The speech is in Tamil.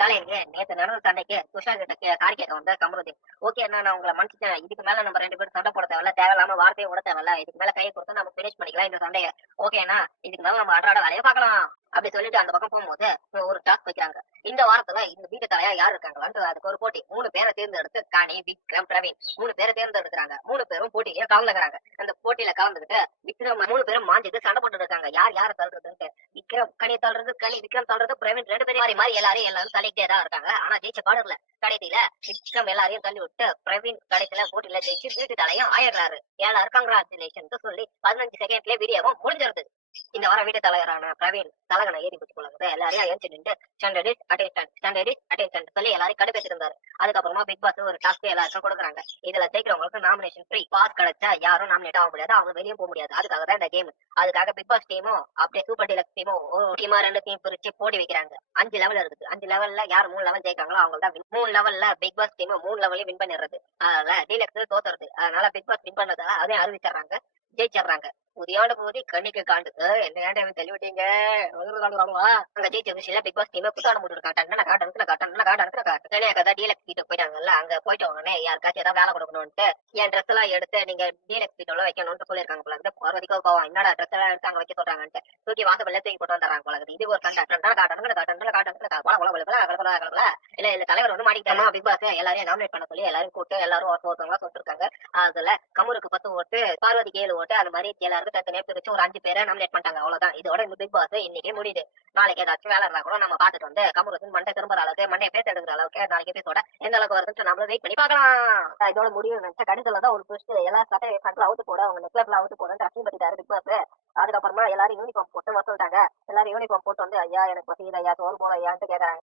காலையிலேயே நேத்து நடந்த சண்டைக்கு துஷா கிட்ட கே- காரி கேட்க வந்த கமருதீன். ஓகே அண்ணா நான் உங்களை மன்னிச்சிட்டேன். இதுக்கு மேல நம்ம ரெண்டு பேரும் சண்டை போட தேவையில்ல. தேவையில்லாம வார்த்தையை விட தேவையில்ல. இதுக்கு மேல கையை கொடுத்து நம்ம பினிஷ் பண்ணிக்கலாம் இந்த சண்டையை. ஓகேண்ணா இதுக்கு மேல நம்ம அன்றாட வேலையை பார்க்கலாம். அப்படி சொல்லிட்டு அந்த பக்கம் போகும்போது ஒரு டாஸ்க் வைக்கிறாங்க. இந்த வாரத்துல இந்த வீட்டு தலையா யார் இருக்காங்களான் அதுக்கு ஒரு போட்டி. மூணு பேரை தேர்ந்தெடுத்து காணி விக்ரம் பிரவீன். மூணு பேரை தேர்ந்தெடுக்கிறாங்க. மூணு பேரும் போட்டியிலேயே கலந்துக்கிறாங்க. அந்த போட்டியில கலந்துகிட்டு விக்ரம் மூணு பேரும் மாஞ்சிட்டு சண்டை போட்டு இருக்காங்க. யார் யாரை தள்ளுறதுன்ட்டு. விக்ரம் கனி தள்ளுறது கனி விக்ரம் தள்ளுறது பிரவீன் ரெண்டு பேரும் மாறி மாறி எல்லாரும் எல்லாரும் தள்ளிக்கிட்டே தான் இருக்காங்க. ஆனா ஜெயிச்ச பாடல கடைசியில விக்ரம் எல்லாரையும் தள்ளி விட்டு பிரவீன் கடைசியில போட்டியில ஜெயிச்சு வீட்டு தலையும் ஆயிடுறாரு எல்லாரும் கங்க்ராச்சுலேஷன் சொல்லி பதினஞ்சு செகண்ட்ல வீடியோவும் முடிஞ்சிருது. இந்த வாரம் வீட்டு தலைவரான பிரவீன் தலகனை ஏறி பிடிச்சு போலாங்க எல்லாரையும் ஏஞ்சி நின்று ஸ்டாண்டர்ட் அட்டென்ஷன் ஸ்டாண்டர்ட் அட்டென்ஷன் சொல்லி எல்லாரும் கடுப்பேற்றிருந்தாரு அதுக்கப்புறமா பிக் பாஸ் ஒரு டாஸ்க் எல்லாருக்கும் கொடுக்குறாங்க. இதுல ஜெயிக்கிறவங்களுக்கு நாமினேஷன் ஃப்ரீ பாஸ் கிடைச்சா யாரும் நாமினேட் ஆக முடியாது அவங்க வெளியே போக முடியாது. அதுக்காக தான் இந்த கேம் அதுக்காக பிக் பாஸ் டீமும் அப்படியே சூப்பர் டீலக்ஸ் டீமும் ஒரு டீமா ரெண்டு டீம் பிரிச்சு போட்டி வைக்கிறாங்க. அஞ்சு லெவல் இருக்குது. அஞ்சு லெவல்ல யார் மூணு லெவல் ஜெயிக்காங்களோ அவங்க தான் மூணு லெவல்ல பிக் பாஸ் டீம் மூணு லெவலையும் வின் பண்ணிடுறது. அதனால டீலக்ஸ் தோத்துறது அதனால பிக் பாஸ் வின் பண்ணதால அதையும் அறிவிச்சிடுறாங்க ஜெயிச்சிடுறாங்க. புதியாண்டு போதி கண்ணிக்கு காண்டு. என்ன ஏன்டா இவன் தள்ளி விட்டீங்க? அங்க ஜெயிச்ச விஷயம் பிக் பாஸ் டீமே புத்தாட முடிவு இருக்காங்க டன்னு காட்டு அனுக்கல காட்டு அனுக்கல காட்டு காட்டு. கதை டீலக்ஸ் கிட்ட போயிட்டாங்கல்ல அங்க போயிட்டு உடனே யாருக்காச்சும் ஏதாவது வேலை கொடுக்கணும்ட்டு என் ட்ரெஸ் எல்லாம் எடுத்து நீங்க டீலக்ஸ் கிட்ட வைக்கணும்னு சொல்லியிருக்காங்க போல இருக்குது பார்வதிக்கோ கோவம் என்னடா ட்ரெஸ் எல்லாம் எடுத்து அங்க வைக்க சொல்றாங்கன்ட்டு தூக்கி வாசப்பல்ல தூக்கி போட்டு வந்துறாங்க போல இது ஒரு கண்ட கண்டா காட்டணும் காட்டணும் காட்டணும் கொல கொல இல்ல இல்ல தலைவர் வந்து மாட்டிக்கிட்டாமா பிக் பாஸ் எல்லாரையும் நாமினேட் பண்ண சொல்லி எல்லாரும் கூட்டு எல்லாரும் ஒருத்த ஒருத்தவங்க சொல்லிருக்காங்க. அதுல கமருக்கு பத்து ஓட்டு பார்வதிக்கு ஏழு ஓட்டு அந்த மாதிரி எல்லாருக்கும் தனித்தனியா பிரிச்சு ஒரு அஞ்சு பேரை நாமினேட் பண்ணிட்டாங்க. அவ்வளவுதான். இதோட இந்த பிக் பாஸ் இன்னைக்கே முடியுது. நாளைக்கு ஏதாச்சும் வேலை இருந்தா கூட நம்ம பாத்துட்டு வந்து கமருக்கு மண்டை திரும்புற அளவுக்கு மண்டையை பேச எடுக்கிற அளவுக்கு நாளைக்கு எபிசோட எந்த அளவுக்கு வருதுன்னு நம்மளும் வெயிட் பண்ணி பார்க்கலாம். இதோட முடியும் நினைச்சா கடைசியில தான் ஒரு ட்விஸ்ட் எல்லா சட்டை அவுத்து போட அவங்க நெக்லஸ்ல அவுத்து போட அசிங் பண்ணிட்டாரு பிக் பாஸ் அதுக்கப்புறமா எல்லாரும் யூனிஃபார்ம் போட்டு வர சொல்லிட்டாங்க எல்லாரும் யூனிஃபார்ம் போட்டு வந்து ஐயா எனக்கு பசிக்குது ஐயா சோறு போட ஐயான்ட்டு கேட்கறாங்க